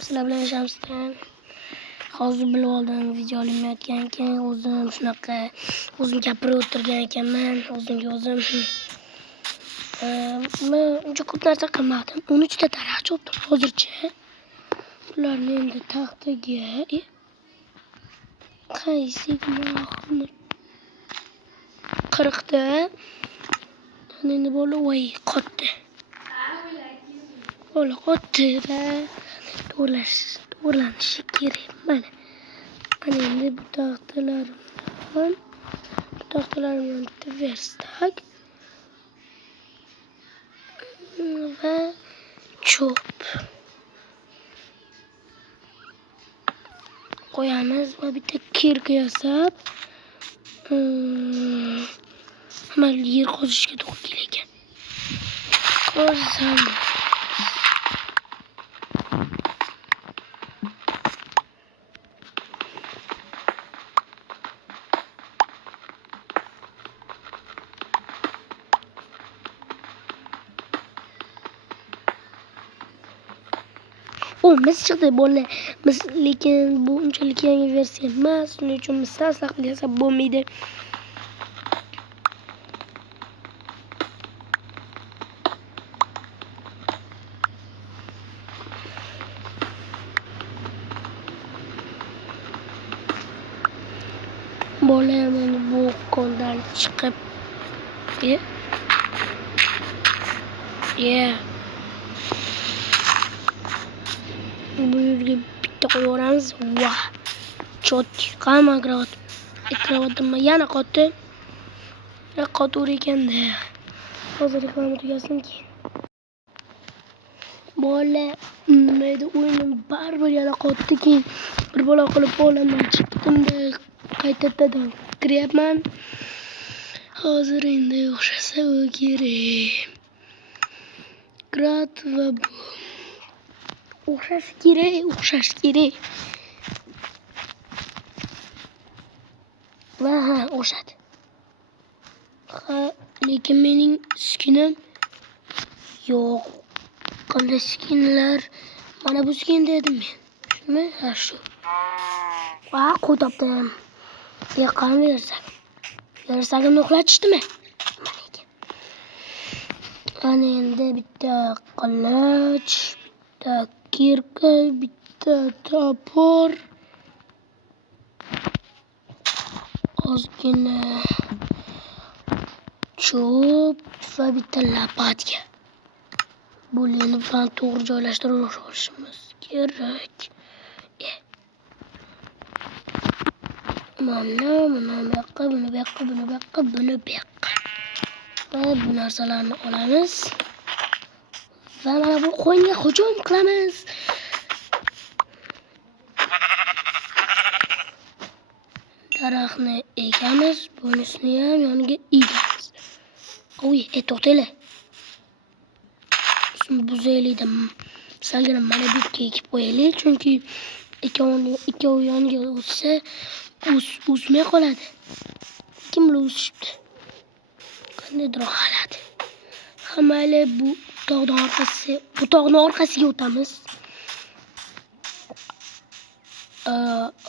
Sizlar bilan Shamsiddin. Hozir bilib oldim video olinmayotgan ekan. O'zim shunaqa o'zim gapirib o'tirgan ekanman. O'zimga o'zim. Men uncha ko'p narsa qilmadim. 13 ta daraxt chopdim hozircha. Ularni endi taxtaga qaysi gunohim 40 ta. Endi bola voy qotdi. Bola qotdi va to'g'rilanishi kerak. Mana endi bu taxtalarimdan bitta verstak va cho'p qo'yamiz va bitta kirka yasab mana yer qozishga to'g'ri kelar ekan. Qozamiz. Mis chiqdi bola. Lekin bu unchalik yangi versiya emas. Shuning uchun misdan saqlasa bo'lmaydi. Bola mana bu kondan chiqib bu yerga bitta qo'yaveramiz. Vah. Chotki. Qama kravatdan yana qotdi. Qotaver ekanda. Hozir reklama tugasin keyin. Bola mayda o'yinim baribir yana qotdi keyin bir bola qilib olamdan chiqdim-da qaytadan kiryapman. Hozir endi o'xshasa u kerak. Grat va bu o'xshash kerak. Va o'xshadi. Lekin mening skinim yo'q. Qanday skinlar? Mana bu skin dedim men. Shumi? Ha shu. Va qo'ydim. Yoqqan versagimni uxlatishdimi? Mana ekan. Ana endi bitta qilich, bitta kirka, bitta topor, ozgina cho'p va bitta lopatka. Bularni bilan to'g'ri joylashtirib olishimiz kerak. Mana buni bu yoqqa, buni bu yoqqa, buni bu yoqqa, buni bu yoqqa. Va bu narsalarni olamiz. Va mana bu qo'yinga hujum qilamiz. Daraxtni ekamiz, bunisini ham yoniga egamiz. Oy, to'xtanglar. Buzaylikdan salgina mana bu yerga ekib qo'yaylik, chunki ikkovi yoniga o'tsa o'smay qoladi. Kim bilan o'sishibdi? Qandaydir g'alati. Mayli, bu tog'ning orqasiga o'tamiz.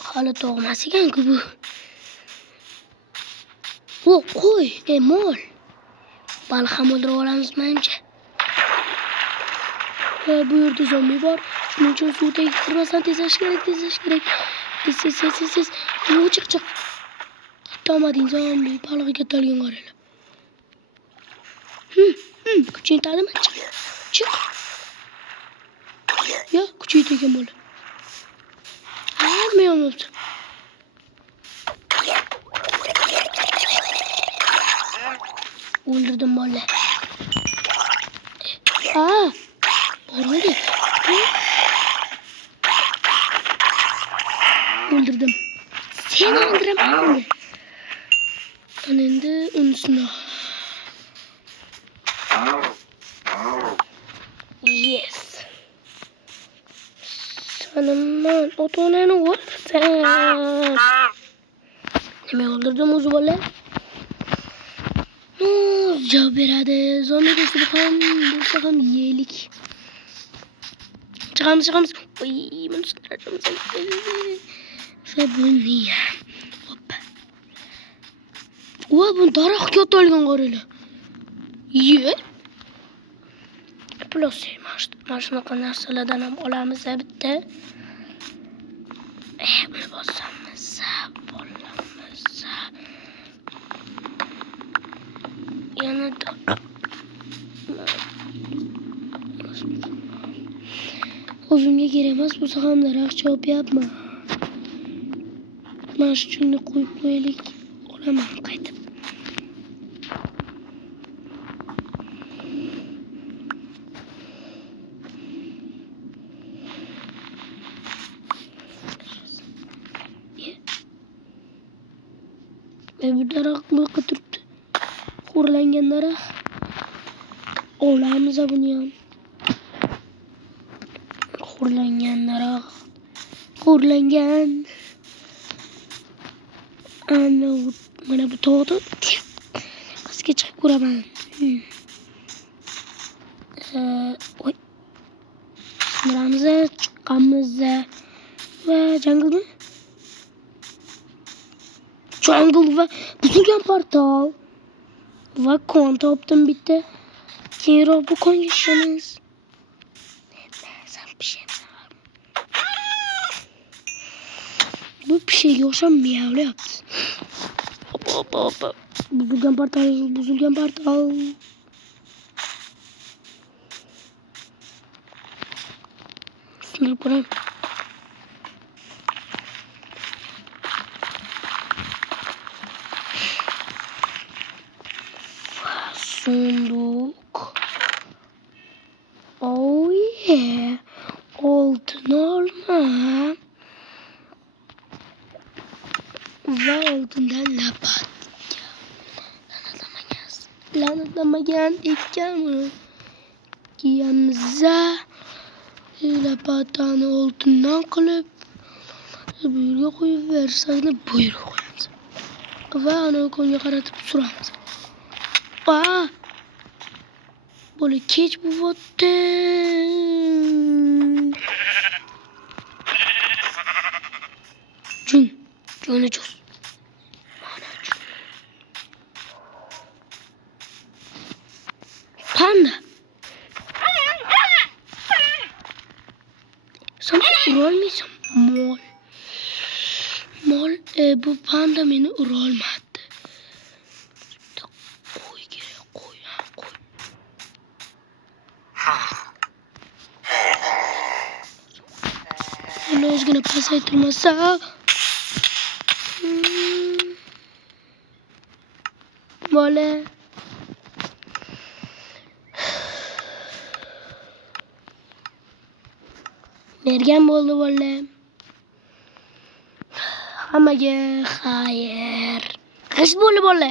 Hali tog'mas ekan-ku bu. Qo'y, mol. Baliq ham o'ldirib olamiz menimcha. Bu yerda zombi bor. Shuning uchun suvdagi kirmasdan tezash kerak. Tez. Chiq. Tomading zombi balig'i katalgan qaranglar. Kuching yetadimi? Chiq. Yo, kuchi yetgan bola. Nima yomon. O'ldirdim bola. Bormadi. O'ldirdim. Seni o'ldiraman. Endi unisini. Yes. Sanaman ota-onani o'ldirdim. Nima o'ldirdim o'zi bola? Javob beradi. Zombi bo'lsa ham yeylik. Chiqamiz. Oy, bunu sıkacağım. Ve bunu ya. Hoppa. Oy, bunu daraxt yo'talgan qaranglar. Ye. Plusy mana shunaqa narsalardan ham olamiz bitta. Buni bosamiz. Bo'lamiz. Yana o'zimga kerak emas, bu ham daraxt chopyapman. Mana shuni qo'yib qo'yaylik. Olaman qaytib. Bu daraxt buyoqqa turibdi. Xo'rlangan daraxt. Olamiz buni ham. Xo'rlangan daraxt. Xo'rlangan. Mana bu tog'da pastga chiqib ko'raman. Oy. Sindiramiz, chiqqanmiz va janglmi? Jungle va buzilgan portal. Va kon topdim bitta. Keyinroq bu konga tushamiz. Bu pishayga o'xshab miyavlayapti. Hop. Buzilgan portal. Sindirib ko'rayim. Sunduk. Oh yeah. Oltin olma. Va oltindan lapat. Lanetlamagan ekanmi? Kiyamiz. Lapatani oltindan qilib bu yerga qo'yib versakni bu yerga qo'yamiz. Va ana konga qaratib suramiz. Böyle kech bo'lyapti. Juni cho'z. Mana jun. Panda. Sen urolmaysan. Mol. Bu panda meni urolmadi. Ozgina pasaytirmasa bola bergan bo'ldi bola. Hammaga xayr. Qish bo'ldi bola.